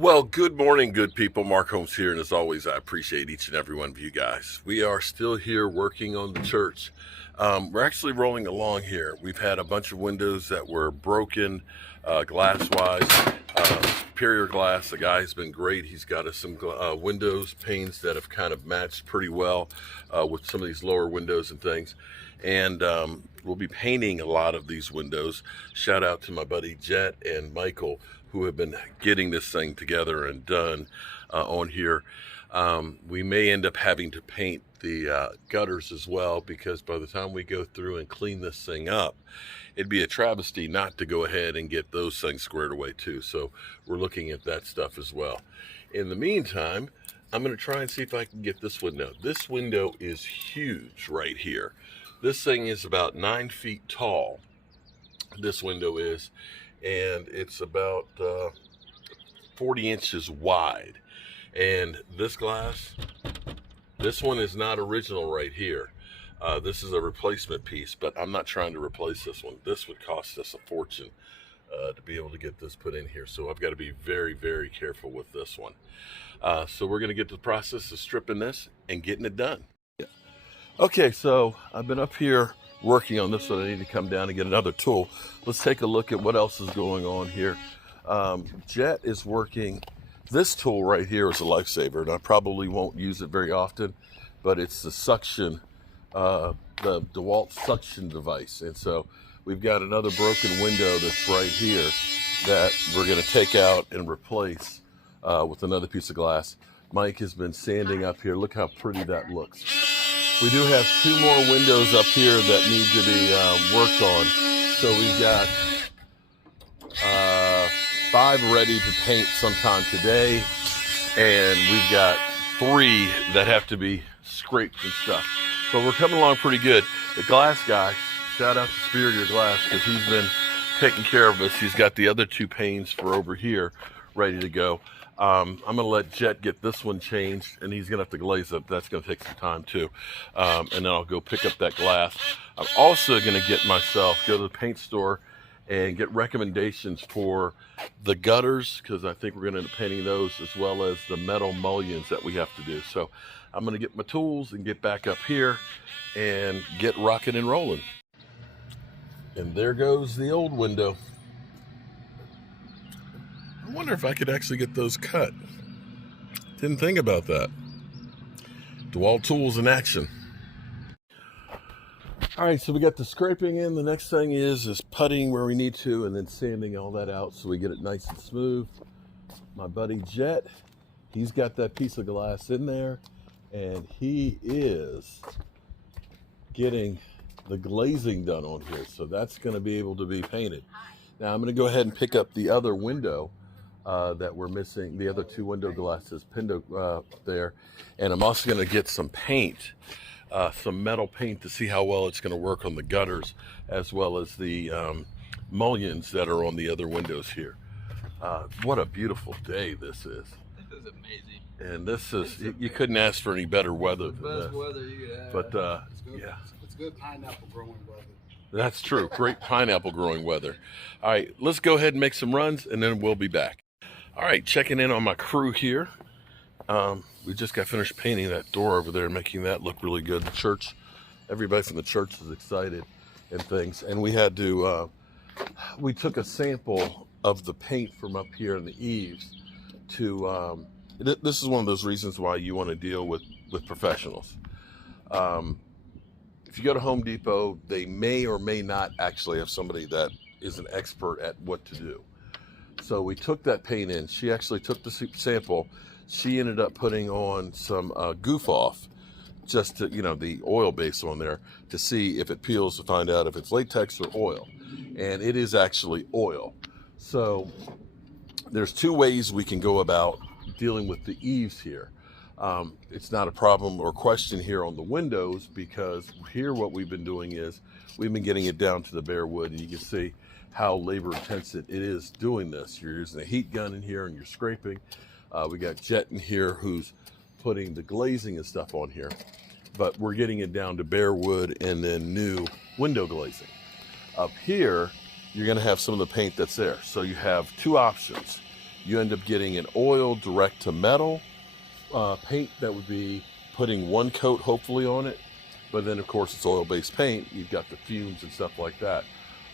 Well, good morning, good people. Mark Holmes here, and as always, I appreciate each and every one of you guys. We are still here working on the church. We're actually rolling along here. We've had a bunch of windows that were broken glass-wise. Superior Glass, the guy's been great. He's got us some windows, panes that have kind of matched pretty well with some of these lower windows and things. And we'll be painting a lot of these windows. Shout out to my buddy Jet and Michael, who have been getting this thing together and done on here. We may end up having to paint the gutters as well, because by the time we go through and clean this thing up, it'd be a travesty not to go ahead and get those things squared away too. So we're looking at that stuff as well. In the meantime, I'm going to try and see if I can get this window. This window is huge right here. This thing is about 9 feet tall. This window is, and it's about 40 inches wide. And this glass, this one is not original right here. This is a replacement piece, but I'm not trying to replace this one. This would cost us a fortune to be able to get this put in here. So I've got to be very, very careful with this one. So we're going to get to the process of stripping this and getting it done. Okay, so I've been up here working on this one. I need to come down and get another tool. Let's take a look at what else is going on here. Jet is working. This tool right here is a lifesaver, and I probably won't use it very often, but it's the suction, the DeWalt suction device. And so we've got another broken window that's right here that we're going to take out and replace with another piece of glass. Mike has been sanding up here. Look how pretty that looks. We do have 2 more windows up here that need to be worked on. So we've got 5 ready to paint sometime today, and we've got 3 that have to be scraped and stuff. So we're coming along pretty good. The glass guy, shout out to Superior Glass, because he's been taking care of us. He's got the other 2 panes for over here ready to go. I'm going to let Jet get this one changed, and he's going to have to glaze up. That's going to take some time too. And then I'll go pick up that glass. I'm also going to get myself, go to the paint store and get recommendations for the gutters, because I think we're going to end up painting those, as well as the metal mullions that we have to do. So I'm going to get my tools and get back up here and get rocking and rolling. And there goes the old window. I wonder if I could actually get those cut. Didn't think about that. DeWalt tools in action. All right, so we got the scraping in. The next thing is putting where we need to, and then sanding all that out so we get it nice and smooth. My buddy Jet, he's got that piece of glass in there, and he is getting the glazing done on here. So that's going to be able to be painted. Now I'm going to go ahead and pick up the other window that we're missing, the other 2 window glasses pinned there. And I'm also going to get some paint, some metal paint, to see how well it's going to work on the gutters, as well as the mullions that are on the other windows here. What a beautiful day this is. This is amazing. And this is, you couldn't ask for any better weather than Best this. weather you could have. But It's good, yeah. it's good pineapple growing weather. That's true. Great pineapple growing weather. All right, let's go ahead and make some runs, and then we'll be back. All right, checking in on my crew here. We just got finished painting that door over there, making that look really good. The church, everybody from the church is excited and things. And we had to, we took a sample of the paint from up here in the eaves to, this is one of those reasons why you want to deal with professionals. If you go to Home Depot, they may or may not actually have somebody that is an expert at what to do. So we took that paint in. She actually took the sample. She ended up putting on some Goof Off, just to, the oil base on there, to see if it peels, to find out if it's latex or oil. And it is actually oil. So there's 2 ways we can go about dealing with the eaves here. It's not a problem or question here on the windows, because here what we've been doing is we've been getting it down to the bare wood, and you can see how labor intensive it is doing this. You're using a heat gun in here and you're scraping. We got Jet in here who's putting the glazing and stuff on here, but we're getting it down to bare wood and then new window glazing. Up here, you're going to have some of the paint that's there. So you have 2 options. you end up getting an oil direct to metal paint that would be putting one coat hopefully on it. But then of course it's oil-based paint. You've got the fumes and stuff like that.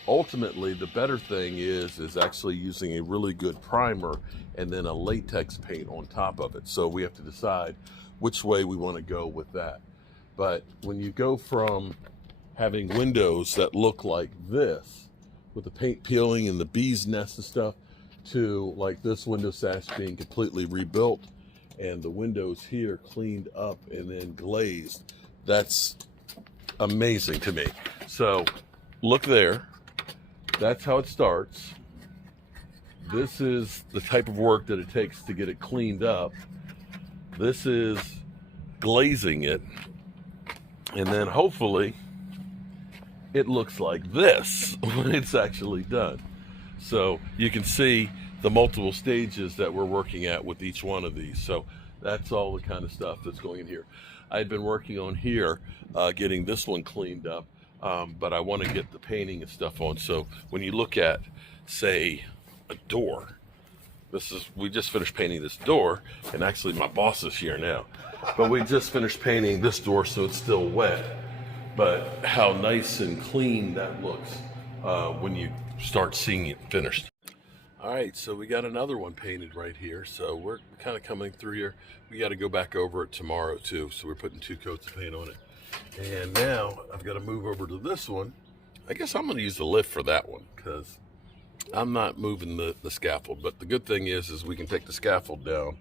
Ultimately, the better thing is actually using a really good primer and then a latex paint on top of it. So we have to decide which way we want to go with that. But when you go from having windows that look like this with the paint peeling and the bee's nest and stuff to like this window sash being completely rebuilt and the windows here cleaned up and then glazed, that's amazing to me. So look there. That's how it starts. This is the type of work that it takes to get it cleaned up. This is glazing it. And then hopefully it looks like this when it's actually done. So you can see the multiple stages that we're working at with each one of these. So that's all the kind of stuff that's going in here. I'd been working on here, getting this one cleaned up. But I want to get the painting and stuff on. So when you look at, say, a door, we just finished painting this door, and actually my boss is here now. But we just finished painting this door, so it's still wet. But how nice and clean that looks when you start seeing it finished. All right, so we got another one painted right here. So we're kind of coming through here. We got to go back over it tomorrow too. So we're putting 2 coats of paint on it. And now I've got to move over to this one. I guess I'm going to use the lift for that one because I'm not moving the scaffold. But the good thing is we can take the scaffold down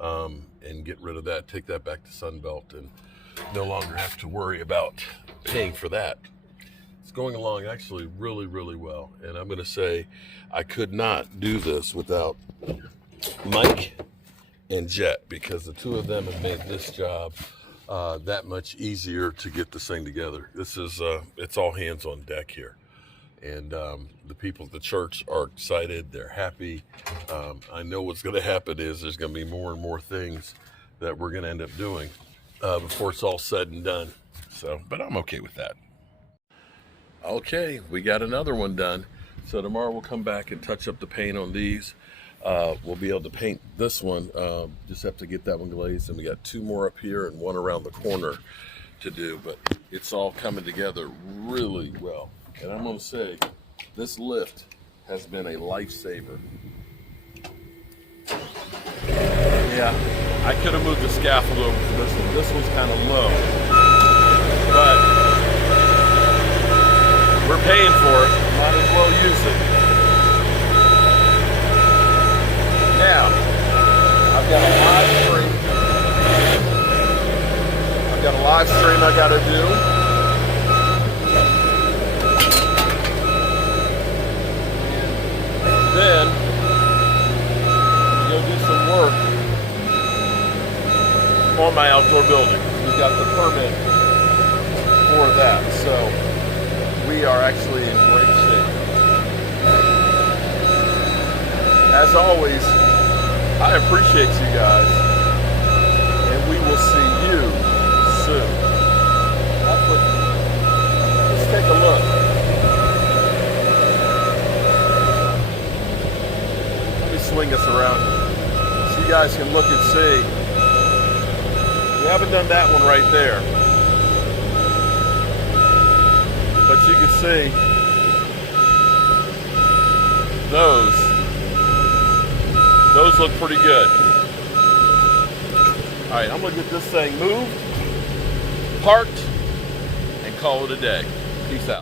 and get rid of that, take that back to Sunbelt, and no longer have to worry about paying for that. It's going along actually really, really well. And I'm going to say I could not do this without Mike and Jet, because the two of them have made this job that much easier to get this thing together. This is it's all hands on deck here, and the people at the church are excited. They're happy. I know what's going to happen is there's going to be more and more things that we're going to end up doing before it's all said and done. So, but I'm okay with that. Okay, we got another one done. So tomorrow we'll come back and touch up the paint on these. We'll be able to paint this one. Just have to get that one glazed, and we got 2 more up here and 1 around the corner to do, but it's all coming together really well. And I'm going to say this lift has been a lifesaver. Yeah, I could have moved the scaffold over for this one. This one's kind of low, but we're paying for it. Might as well use it. Now, I've got a live stream. I got to do. And then, go do some work on my outdoor building. We've got the permit for that. So, we are actually in great shape. As always, I appreciate you guys, and we will see you soon. Let's take a look. Let me swing us around so you guys can look and see. We haven't done that one right there, but you can see those look pretty good. All right, I'm gonna get this thing moved, parked, and call it a day. Peace out.